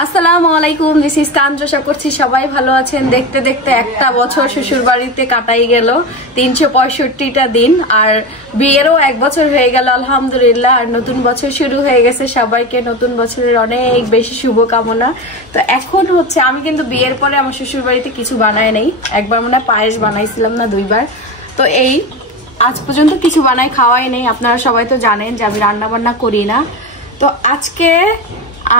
আসসালামু আলাইকুম, this is Tanju. আশা করছি সবাই ভালো আছেন। দেখতে দেখতে একটা বছর শ্বশুর বাড়িতে কাটাই গেল, 365টা দিন, আর বিয়েরও 1 বছর হয়ে গেল আলহামদুলিল্লাহ। আর নতুন বছর শুরু হয়ে গেছে, সবাইকে নতুন বছরের অনেক বেশি শুভকামনা। তো এখন হচ্ছে আমি কিন্তু বিয়ের পরে আমার শ্বশুর বাড়িতে কিছু বানাই নাই, একবার মনে হয় পায়েস বানাইছিলাম না 2বার। তো এই আজ পর্যন্ত কিছু বানাই খাওয়াই নেই। আপনারা সবাই তো জানেন যে আমি রান্না বান্না করি না। তো আজকে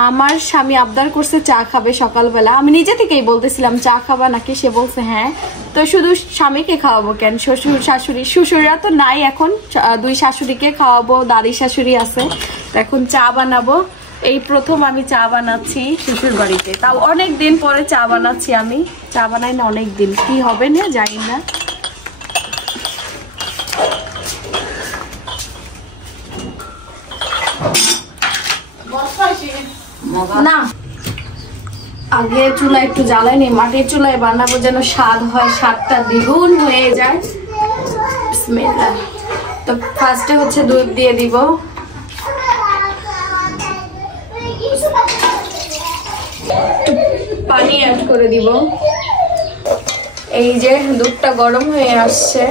আমার স্বামী আবদার করছে চা খাবে সকালবেলা। আমি নিজে থেকেই বলতেছিলাম চা খাবা নাকি, সে বলছে হ্যাঁ। তো শুধু স্বামীকে খাওয়াবো কেন, শ্বশুর শাশুড়ি, শ্বশুররা তো নাই এখন, 2 শাশুড়িকে খাওয়াবো, দাদি শাশুড়ি আছে। তো এখন চা বানাবো। এই প্রথম আমি চা বানাচ্ছি শ্বশুর বাড়িতে, তাও অনেক দিন পরে চা বানাচ্ছি। আমি চা বানাই না অনেক দিন, কি হবে না জানি না। না আগে চুলা একটু জ্বালাই নি, মাটির চুলায় বানাবো যেন স্বাদ হয়, স্বাদটা দ্বিগুণ হয়ে যায়। বিসমিল্লাহ। তো ফার্স্টে হচ্ছে দুধ দিয়ে দিব, পানি অ্যাড করে দিব। এই যে দুধটা গরম হয়ে আসছে,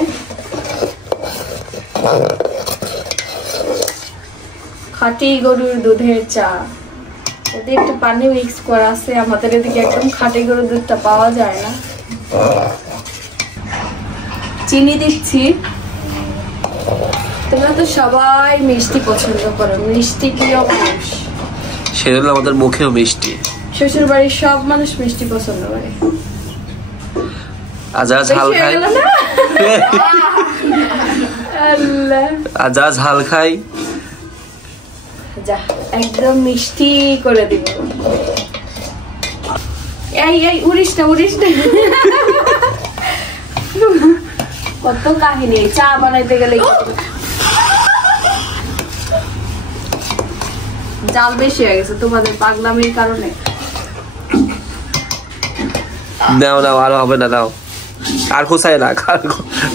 খাঁটি গরুর দুধের চা। এতে একটু পানি মিক্স করা আছে, আমাদের এদিকে একদম খাঁটি গরুর দুধটা পাওয়া যায় না। চিনি দিচ্ছি। তোমরা তো সবাই মিষ্টি পছন্দ করো, মিষ্টি প্রিয় মানুষ, সেজন্য আমাদের মুখেও মিষ্টি। শ্বশুর বাড়ির সব মানুষ মিষ্টি পছন্দ করে। আজাজ হাল খাই, আজাজ হাল খাই, যা একদম মিষ্টি করে দিব। এই উড়িস না কত কাহিনী চা বানাইতে গেলে। জাল বেশি হয়ে গেছে তোমাদের পাগলামির কারণে। নাও নাও, আরো হবে না, নাও আর খোসাই না,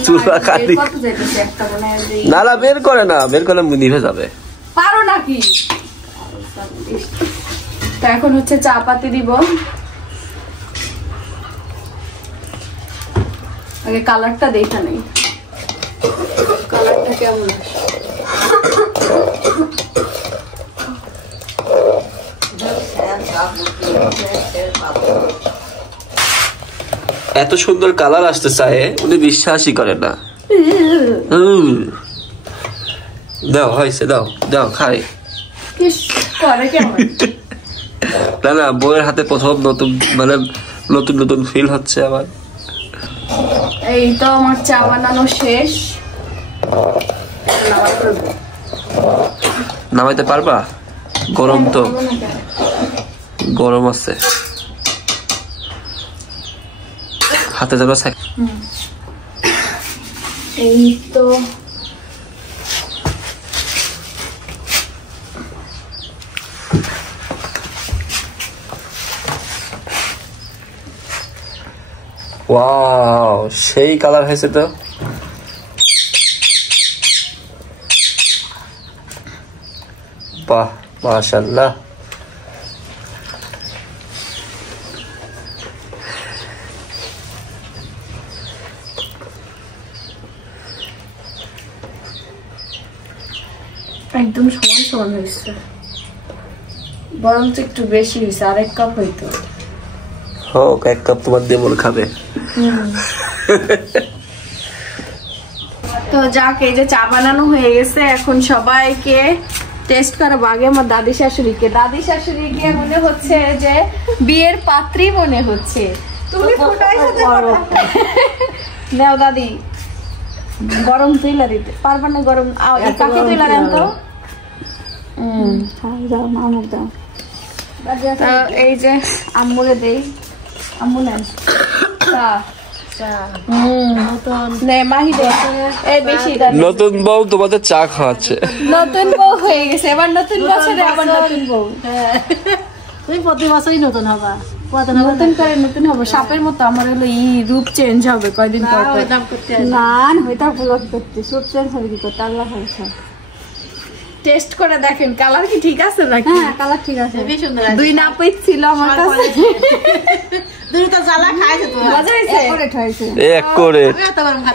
চুলা কাটি না না, বের করে না, বের করলে নিভে যাবে। পারো নাকি? তো এখন হচ্ছে চা পাতি দিব। আগে কালারটা দেখা নেই, কালারটা কেমন আসে। এত সুন্দর কালার আসতে চায়, উনি বিশ্বাসই করেন না। দাও হয়েছে, দাও দাও খাই। না না, বউয়ের হাতে প্রথম নতুন, মানে নতুন নতুন ফিল হচ্ছে আমার। এই তো আমার চা বানানো শেষ। নামাইতে পারবা? গরম তো, গরম আছে হাতে যাবে। এই তো ওয়াও, সেই কালার হয়েছে তো। বাহ, মাশাআল্লাহ। একদম সমান সমান হয়েছে, বরঞ্চ একটু বেশি হয়েছে, আর 1 কাপ হইতো। হোক, 1 কাপ তোমার দেবল খাবে। তো যাক, এই যে চা বানানো হয়ে গেছে, এখন সবাইকে টেস্ট করাবো। আগে আমার দাদি শাশুড়িকে মনে হচ্ছে যে বিয়ের পাত্রী মনে হচ্ছে। তুমি নাও দাদি, গরম তুইলা দিতে পারবা না? গরম কাকে তুইলা দেন তো। এই যে আম্মুরে দেই, আম্মু নেন নতুন বউ তোমাদের চা খাওয়াচ্ছে। নতুন বউ হয়ে গেছে, এবার নতুন বছরে আবার নতুন বউ। তুমি প্রতি বছরই নতুন হবা, নতুন করে নতুন হবো। সাপের মতো আমার হলো রূপ চেঞ্জ হবে কয়দিন পর। না হইতা করতে সুপ চেঞ্জ হবে কি করতে, আল্লাহ টেস্ট করে দেখেন কালার কি ঠিক আছে নাকি। হ্যাঁ কালার ঠিক আছে, বেশ সুন্দর আছে। 2 নাপিত ছিল আমার কাছে। দুই তো জ্বালা খাইছে তো, মজা হইছে করে খাইছে। এক করে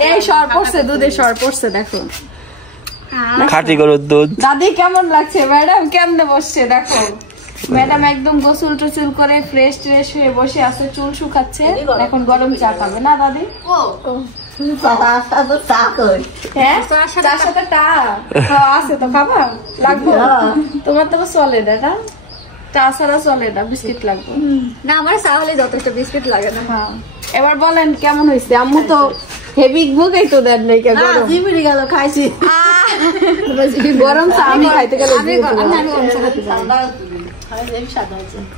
এই সর পড়ছে, দুধে সর পড়ছে দেখো। খাঁটি গরুর দুধ। দাদি কেমন লাগছে? ম্যাডাম কেমনে বসছে দেখো। ম্যাডাম একদম গোসল টোসল করে ফ্রেশ ট্রেশ হয়ে বসে আছে, চুল শুকাচ্ছে, এখন গরম চা খাবে না দাদি? হ্যাঁ চার সাথে টা আছে তো, খাবা? লাগবে তোমার তো চলে না, এটা চা ছাড়া চলে না, বিস্কিট লাগবে না। আমার চা হলে যথেষ্ট, বিস্কিট লাগে না। হ্যাঁ এবার বলেন কেমন হয়েছে? আম্মু তো হেভি বুকেই তো দেন নাই কে গরম। জিমিরি গেল খাইছি গরম চা আমি খাইতে গেলে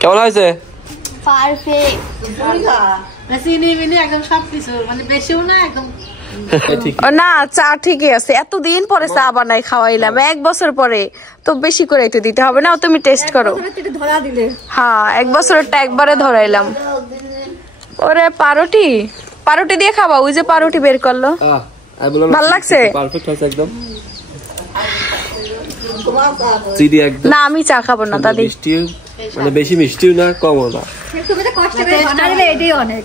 কেমন হয়েছে? চিনি মিনি একদম সবকিছু, মানে বেশিও না একদম। না চা ঠিকই আছে, এতদিন পরে চা বানাই খাওয়াইলাম, 1 বছর পরে তো বেশি করে একটু দিতে হবে না? তুমি টেস্ট করো। ধরা দিলে হ্যাঁ 1 বছরেরটা একবারে ধরাইলাম। ওরে পাউরুটি, পাউরুটি দিয়ে খাবা? ওই যে পাউরুটি বের করলো, ভাল লাগছে? পারফেক্ট হয়েছে একদম। চিনি একদম না আমি চা খাবো না দাদি। মিষ্টি মানে বেশি মিষ্টিও না কমও না। তুমি তো কষ্ট করে বানাইলে এটাই অনেক।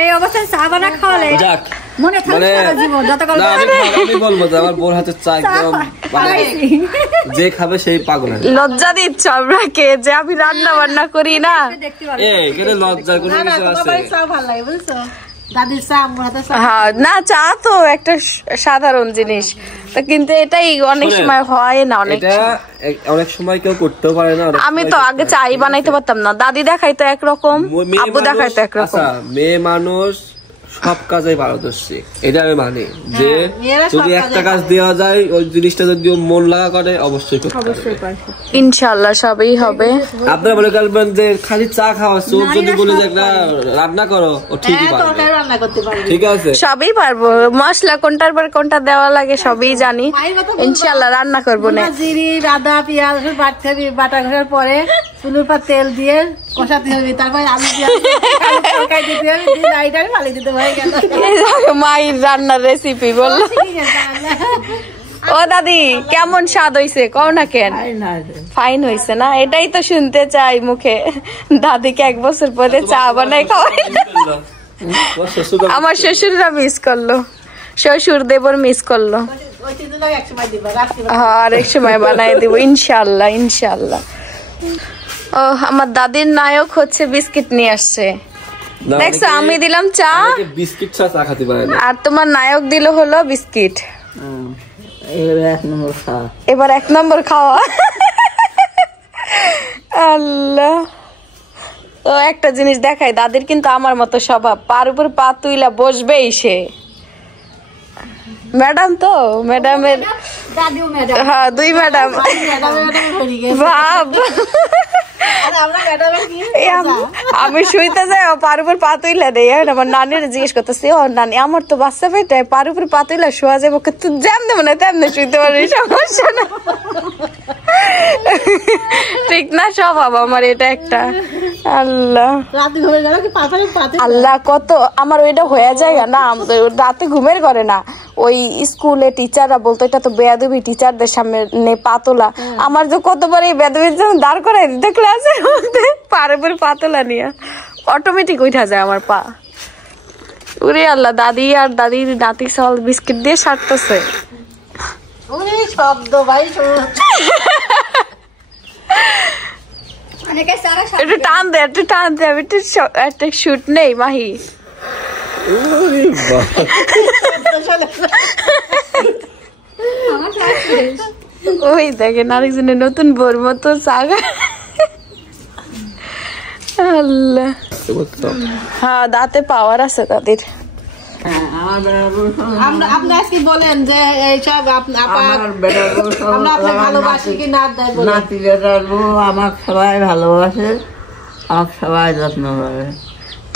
এই অবস্থায় চা বানা খাওয়ালে যাক মনে থাকবে সারা জীবন, যতকাল না আমি বলবো যে আমার বোর হাতে চা একদম যে খাবে সেই পাগল হবে। লজ্জা দিচ্ছ আমরাকে যে আমি রান্না বান্না করি না? এখানে লজ্জার কোনো কিছু আছে? চা ভালো লাগে বুঝছো, দাদির চা আমার হাতে চা। হ্যাঁ না চা তো একটা সাধারণ জিনিস, তো কিন্তু এটাই অনেক সময় হয় না। অনেক সময় কেউ করতেও পারে না। আমি তো আগে চাই বানাইতে পারতাম না, দাদি দেখাইতো একরকম, আব্বু দেখাইতো একরকম। মেয়ে মানুষ সব কাজে পারদর্শী, এটা আমি মানি। যে যদি একটা কাজ দেওয়া যায় ওই জিনিসটা যদি মন লাগা করে অবশ্যই ইনশাআল্লাহ সবই হবে। আপনারা মনে করবেন যে খালি চা খাওয়াচ্ছ, যদি বলে যে একটা রান্না করো, ও ঠিকই পারবে, রান্না করতে পারবে, ঠিক আছে সবই পারবো। মশলা কোনটার পর কোনটা দেওয়া লাগে সবই জানি, ইনশাআল্লাহ রান্না করবো না। জিরি আদা পেঁয়াজ বাটা ঘরের পরে চুলোর পর তেল দিয়ে কষাতে হবে, তারপর আলু পেঁয়াজ দিতে হবে, লাইটারে ফালি দিতে হবে। মায়ের রান্নার রেসিপি বললো। ও দাদি কেমন স্বাদ হইছে কও না? কেন ফাইন হইছে না? এটাই তো শুনতে চাই মুখে। দাদিকে 1 বছর পরে চা বানাই খাওয়াই। আমার শ্বশুররা মিস করলো, শ্বশুর দেবর মিস করলো। হ্যাঁ আরেক সময় বানাই দিব ইনশাআল্লাহ, ইনশাআল্লাহ। ও আমার দাদির নায়ক হচ্ছে বিস্কিট নিয়ে আসছে, দেখছো? আমি দিলাম চা, বিস্কিট চা খেতে পারে না, আর তোমার নায়ক দিল হলো বিস্কিট। এবার 1 নম্বর খাওয়া। আল্লাহ। ও একটা জিনিস দেখাই, দাদির কিন্তু আমার মতো স্বভাব, পার উপর পা তুইলা বসবেই সে। ম্যাডাম তো ম্যাডামের, হ্যাঁ 2 ম্যাডাম ভাব। আমি শুইতে যাই পার উপর পা তুইলা দেই, আমার নানির জিজ্ঞেস করতেছি, ও নানি আমার তো বাচ্চা পেটে, পার উপর পা তুইলা শোয়া যাবো, তুই যেমন মানে তেমনি শুইতে পারবি, সমস্যা না। ঠিক না স্বভাব আমার এটা একটা। আল্লাহ আল্লাহ কত আমার ওইটা হয়ে যায় না, রাতে ঘুমের ঘরে না, ওই স্কুলে টিচাররা বলতো এটা তো বেয়াদবি, টিচারদের সামনে পা তোলা। আমার তো কতবার এই বেয়াদবির জন্য দাঁড় করাই দিতে ক্লাসের মধ্যে, পার উপর পা তোলা নিয়ে অটোমেটিক উঠা যায় আমার পা। উরে আল্লাহ, দাদি আর দাদির নাতি সল বিস্কিট দিয়ে সারতেছে। শব্দ ভাই একটু টান দে, একটু টান দে, আমি একটা শুট নেই মাহি। ওই দেখেন আরেকজনের নতুন বোর মতো চাগা। আল্লাহ, হ্যাঁ দাঁতে পাওয়ার আছে তাদের। আপনি আজকে বলেন যে এইসব আমরা ভালোবাসি কি না, নাতি বেটার বউ আমাকে সবাই ভালোবাসে, আমাকে সবাই যত্ন করে।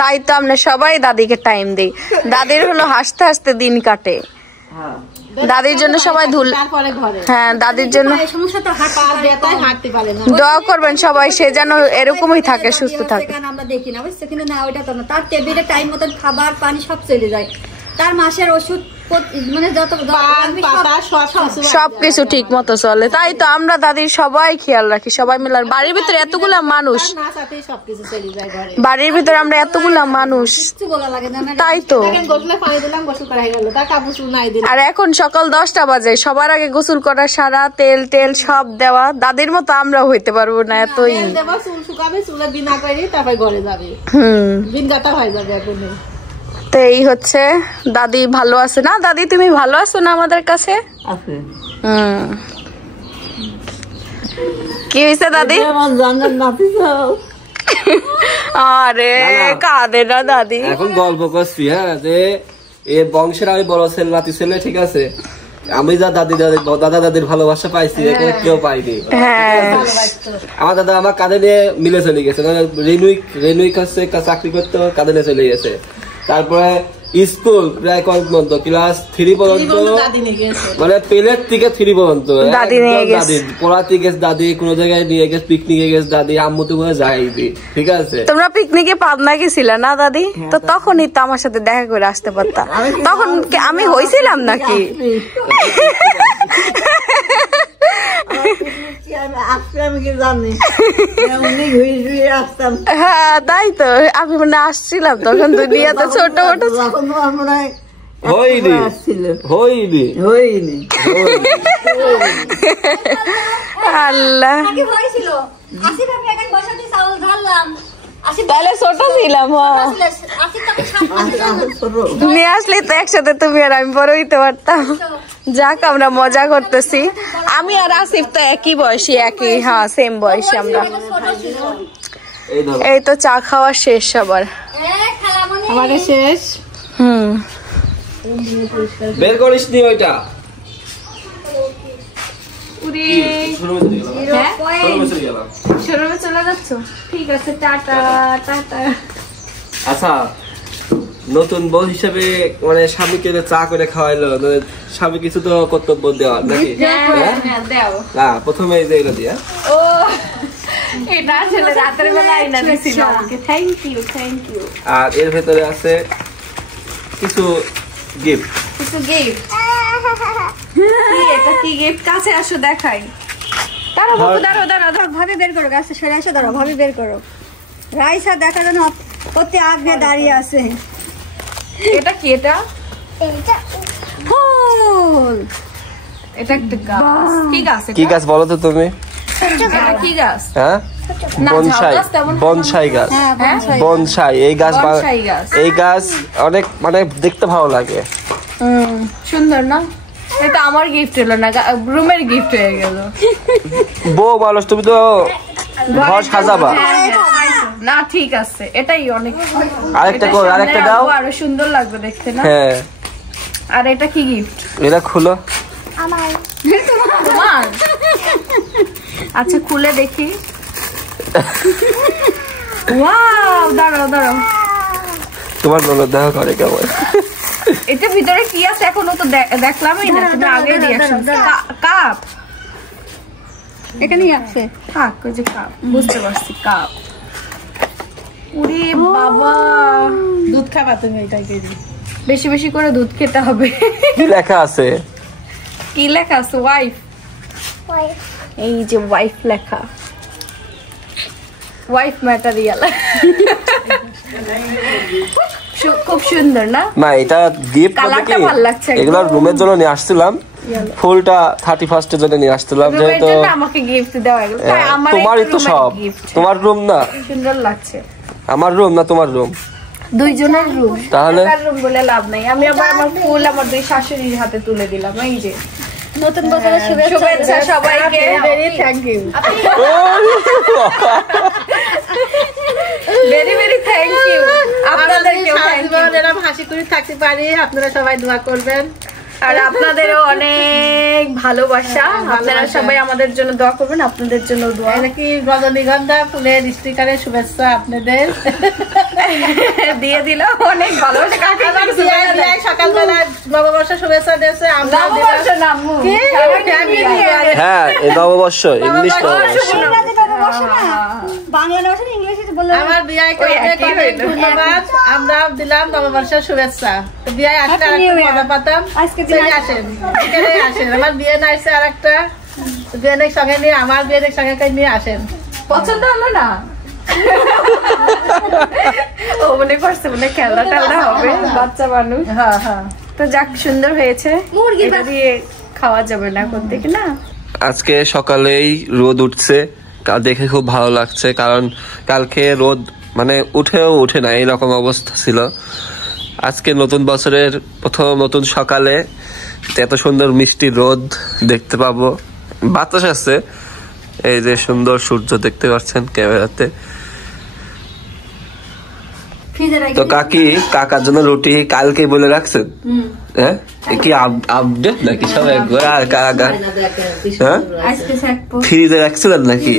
তাই তো আমরা সবাই দাদিকে টাইম দিই, দাদির হলো হাসতে হাসতে দিন কাটে। দাদির জন্য সবাই ধুল, হ্যাঁ দাদির জন্য দোয়া করবেন সবাই, সে যেন এরকমই থাকে, সুস্থ থাকে। আমরা দেখি না বুঝছো, কিন্তু না ওইটা তো না, তার টেবিলে টাইম মতন খাবার পানি সব চলে যায়, তার মাসের ওষুধ মানে যত সবকিছু ঠিক মতো চলে, তাই তো আমরা দাদির সবাই খেয়াল রাখি, সবাই মিলে। বাড়ির ভিতরে এতগুলা মানুষ, বাড়ির ভিতরে আমরা এতগুলা মানুষ, তাই তো। আর এখন সকাল 10টা বাজে, সবার আগে গোসল করা, সারা তেল টেল সব দেওয়া। দাদির মতো আমরা হইতে পারবো না এতই। তো এই হচ্ছে, দাদি ভালো আছে না? দাদি তুমি ভালো আছো না আমাদের কাছে? কি হয়েছে দাদি? আরে কাঁদে না দাদি। এখন গল্প করছি, হ্যাঁ, যে এ বংশের আমি বড় ছেলে, নাতি ছেলে, ঠিক আছে। আমি যা দাদা দাদির ভালোবাসা পাইছি এখানে কেউ পাইনি। আমার দাদা আমার কাঁধে নিয়ে মিলে চলে গেছে, রেনুই কাছে চাকরি করতে কাঁধে নিয়ে চলে গেছে। তারপরে স্কুল প্রায় কয়েক পর্যন্ত ক্লাস 3 পর্যন্ত, মানে পেলের থেকে 3 পর্যন্ত দাদি পড়াতে গেছে, দাদি কোনো জায়গায় নিয়ে গেছে, পিকনিকে গেছে দাদি, আম্মু তো কোনো যাইনি, ঠিক আছে। তোমরা পিকনিকে পাবনা গেছিলে না দাদি? তো তখনই তো আমার সাথে দেখা করে আসতে পারতাম। তখন আমি হয়েছিলাম নাকি? হ্যাঁ তাই তো, আমি মানে আসছিলাম তখন দুনিয়াতে ছোট ছোট। আল্লাহ, তাহলে ছোট ছিলাম। তুমি আসলে তো একসাথে তুমি আর আমি বড় হইতে পারতাম। যাক, আমরা মজা করতেছি। আমি আর আসিফ তো একই বয়সী, একই, হ্যাঁ সেম বয়সী আমরা। এই তো চা খাওয়া শেষ সবার, আমাদের শেষ। বের করিস নি ওইটা। ঠিক আছে, টাটা টাটা। আচ্ছা, নতুন বউ হিসেবে মানে স্বামীকে চা করে খাওয়াইলো, স্বামী কিছু তো কর্তব্য দেওয়ার নাকি? হ্যাঁ, প্রথমে এই যে এগুলো দিয়া। ও, এটা আসলে রাতের বেলা আইনা দিছিল আমাকে। Thank you, thank you. আর এর ভেতরে আছে কিছু গিফট। কিছু গিফট? এটা কি গিফট? কাছে আসো দেখাই। দাঁড়াও বাবু, দাঁড়াও দাঁড়াও, ভাবি বের করো, গাছে সরে আসো, দাঁড়াও ভাবি বের করো। রাইসা দেখার জন্য প্রতি আগে দাঁড়িয়ে আছে। এটা কি? এটা ফুল। এটা একটা গাছ। কি গাছ? কি গাছ বলো তো তুমি? এটা কি গাছ? হ্যাঁ, বনসাই গাছ। বনসাই, এই গাছ, এই গাছ অনেক মানে দেখতে ভালো লাগে। সুন্দর না? এটা আমার গিফট হলো না, রুমের গিফট হয়ে গেল। বউ মানুষ, তুমি তো ঘর সাজাবা না। ঠিক আছে, এটাই অনেক। আরেকটা কর, আরেকটা দাও, আরো সুন্দর লাগবে দেখতে না? হ্যাঁ। আর এটা কি গিফট? এটা খুলো। তোমার? আচ্ছা, খুলে দেখি। ওয়াও, দাঁড়াও দাঁড়াও, তোমার ননদ দেখা করে কেমন? এটা ভিতরে কি আছে এখনো তো দেখলামই না। তুমি আগে রিঅ্যাকশন। কাপ এখানেই আছে। থাক, ওই যে কাপ, বুঝতে পারছি কাপ। ওরে বাবা, দুধ খাবা তুমি? এটাই বেশি বেশি করে দুধ খেতে হবে। কি লেখা আছে? কি লেখা আছে? ওয়াইফ। এই যে ওয়াইফ লেখা, ওয়াইফ ম্যাটেরিয়াল। খুব সুন্দর না? না, এটা গিফট বলতে কি, এগুলো রুমের জন্য নিয়ে আসছিলাম। ফুলটা 31st এর জন্য নিয়ে আসছিলাম, যেহেতু আমাকে গিফট দেওয়া গেল। তোমারই তো সব, তোমার রুম না? সুন্দর লাগছে। আমার রুম না তোমার রুম? দুইজনের রুম। তাহলে রুম বলে লাভ নাই। আমি আবার আমার ফুল আমার দুই শাশুড়ির হাতে তুলে দিলাম। এই যে নতুন বছরের শুভেচ্ছা সবাইকে। Thank you, very very thank you. আপনাদেরকেও থ্যাংক ইউ। এরকম হাসি খুশি থাকতে পারি, আপনারা সবাই দোয়া করবেন। আর আপনাদেরও অনেক ভালোবাসা। আপনারা সবাই আমাদের জন্য দোয়া করবেন, আপনাদের জন্য দোয়া। নাকি রজনীগন্ধা ফুলের স্টিকারের শুভেচ্ছা আপনাদের দিয়ে দিল। অনেক ভালোবাসা। কাকে সকালবেলা নববর্ষের শুভেচ্ছা দিয়েছে। হ্যাঁ, এই নববর্ষ ইংলিশ বাংলা নববর্ষ, ইংলিশ আমার বিয়াকে অনেক অনেক ধন্যবাদ। আমরা দিলাম নববর্ষের শুভেচ্ছা। বিয়ায় আসলে আরেকটু মজা পাতাম। চলে আসেন, এখানে আসেন। আমার বিয়ে নাইছে আরেকটা, বিয়ের সঙ্গে নিয়ে আমার বিয়ের সঙ্গে নিয়ে আসেন। পছন্দ হলো না? ও মনে করছে মনে খেলনা টেলনা হবে, বাচ্চা মানুষ। হ্যাঁ হ্যাঁ, তো যাক, সুন্দর হয়েছে। এটা দিয়ে খাওয়া যাবে না এখন থেকে না। আজকে সকালেই রোদ উঠছে, দেখে খুব ভালো লাগছে, কারণ কালকে রোদ মানে উঠেও উঠে না, এরকম অবস্থা ছিল। আজকে নতুন বছরের প্রথম নতুন সকালে এত সুন্দর মিষ্টি রোদ দেখতে পাবো, বাতাস আছে, এই যে সুন্দর সূর্য দেখতে পাচ্ছেন ক্যামেরাতে। তো কাকার জন্য রুটি কালকে বলে রাখছেন? হ্যাঁ, কি আপডেট নাকি সব একবার? আর কাকা হ্যাঁ ফ্রিজে রাখছিলেন নাকি?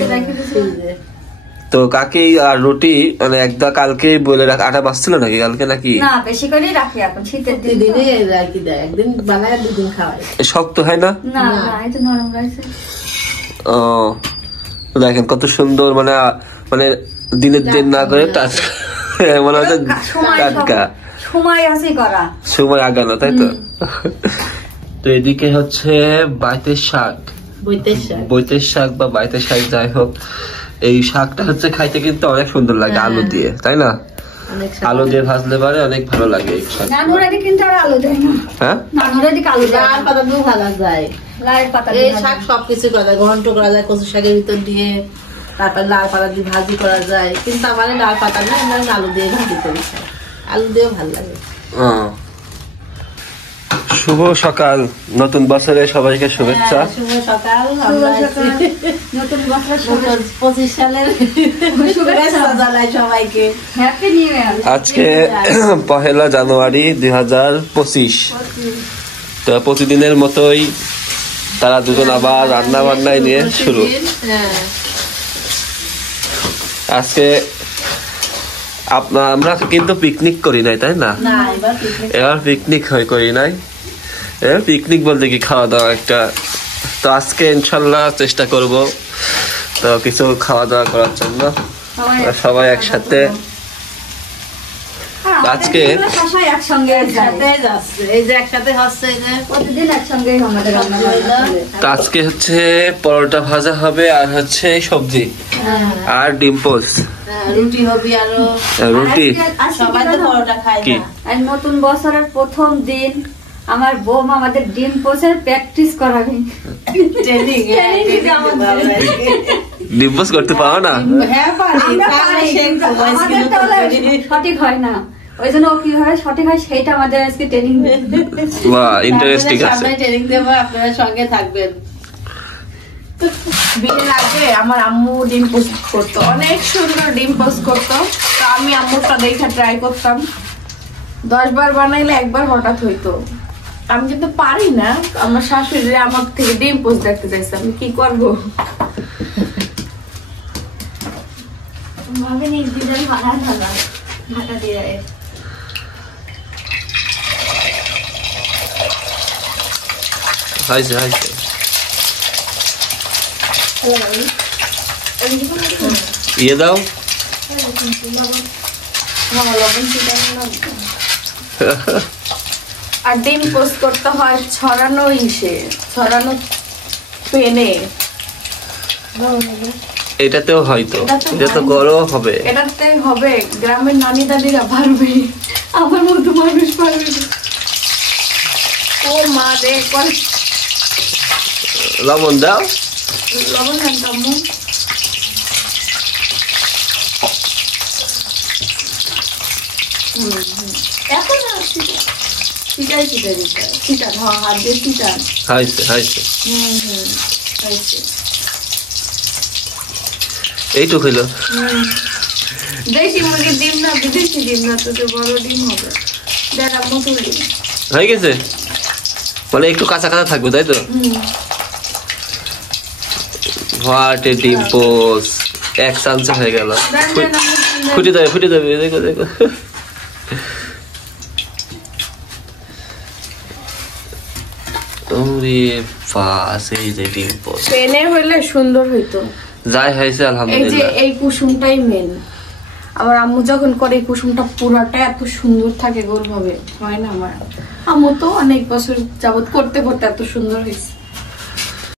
তো কাকি আর রুটি মানে একদম কালকে বলে রাখ, আটা বাঁচছিল নাকি কালকে নাকি? না, বেশি করে রাখি এখন শীতের দিনে রাখি দেয়, একদিন বানায় দুদিন খাওয়াই। শক্ত হয় না? না না, এটা নরম রয়েছে। ও দেখেন কত সুন্দর, মানে মানে দিনের দিন না করে টাটকা, মনে হচ্ছে টাটকা, সময় আছে করা, সময় আগানো, তাই তো? তো এদিকে হচ্ছে বাইতের শাক, বৈতের শাক বা বাইতের শাক যাই হোক, এই শাকটা হচ্ছে খাইতে কিন্তু অনেক সুন্দর লাগে আলু দিয়ে, তাই না? আলু দিয়ে ভাজলে পারে অনেক ভালো লাগে এই শাক। নানুরাদি কিন্তু আর আলু দেয় না। হ্যাঁ, নানুরাদি আলু দেয়, লাল পাতা দিয়েও ভাজা যায়। লাল পাতা এই শাক সবকিছু করা যায়, ঘন্ট করা যায় কচু শাকের ভিতর দিয়ে, তারপর লাল পাতা দিয়ে ভাজি করা যায়। কিন্তু আমার লাল পাতা দিয়ে আমরা আলু দিয়ে ভাজি করি, আলু দিয়েও ভালো লাগে। শুভ সকাল, নতুন বছরে সবাইকে শুভেচ্ছা। শুভ সকাল, নতুন বছর 25 সালের শুভেচ্ছা জানাই সবাইকে। Happy new year. আজকে 1 জানুয়ারি 2025। তো প্রতিদিনের মতোই তারা দুজন আবার রান্না বান্নায় নিয়ে শুরু। আজকে আমরা কিন্তু পিকনিক করি নাই, তাই না? এবার পিকনিক করি নাই, পিকনিক বলতে কি খাওয়া দাওয়া একটা। তো আজকে ইনশাল্লাহ চেষ্টা করব তো কিছু খাওয়া দাওয়া করার জন্য, সবাই একসাথে। আজকে একসঙ্গে এই যে একসাথে হচ্ছে, প্রতিদিন একসঙ্গে আমাদের রান্না আজকে হচ্ছে পরোটা ভাজা হবে, আর হচ্ছে সবজি আর ডিম পোস্ট, রুটি হবে আরো রুটি। সবাই তো পরোটা খায় না। আর নতুন বছরের প্রথম দিন আমার বৌমা আমাদের ডিম পোস্টের প্র্যাকটিস করাবে। ডিম পোস্ট করতে পারো না? সঠিক হয় না, ওই জন্য কি হয় সঠিক হয় সেটা আমাদের আজকে ট্রেনিং। বাহ, ইন্টারেস্টিং আছে। ট্রেনিং দেবো, আপনারা সঙ্গে থাকবেন। বিয়ের আগে আমার আম্মু ডিম পোস্ট করতো, অনেক সুন্দর ডিম পোস্ট করতো। তো আমি আম্মুরটা দেখে ট্রাই করতাম, 10 বার বানাইলে একবার হঠাৎ হইতো। আমি কিন্তু পারি না, আমার শাশুড়ি আমার থেকে ডিম পোস্ট দেখতে চাইছে, আমি কি করবো? ভাবিনি দুজন ভাড়া দিয়ে হাইছে হাইছে ইয়ে দাও। আর ডিম পোস্ট করতে হয় ছড়ানো পেনে, এটাতেও হয়তো এটা তো গরম হবে, এটাতে হবে। গ্রামের নানি দাদিরা পারবে, আমার মতো মানুষ পারবে। ও মা রে, লবণ দাও, লবণ আনতাম। এখন চিটাই চিটা হাত দিয়ে চিটা। হাইছে হাইছে, এইটুক হইলো। দেশি মুরগির ডিম না, বিদেশি ডিম না, তো বড় ডিম হবে। দেড়া মতুর ডিম হয়ে গেছে, মানে একটু কাঁচা কাঁচা থাকবে, তাই তো? হোয়াট এ ডিম পোস্ট, এক চান্সে হয়ে গেল। ফুটে যাবে, দেখো দেখো। এই যে ডিম পোস্ট পেনে হইলে সুন্দর হইতো। যাই হয়েছে এই যে আলহামদুলিল্লাহ। এই কুসুমটাই মেন, আমার আম্মু যখন করে কুসুমটা পুরোটা এত সুন্দর থাকে গোল ভাবে, হয় না? আমার আম্মু তো অনেক বছর যাবত করতে করতে এত সুন্দর হয়েছে।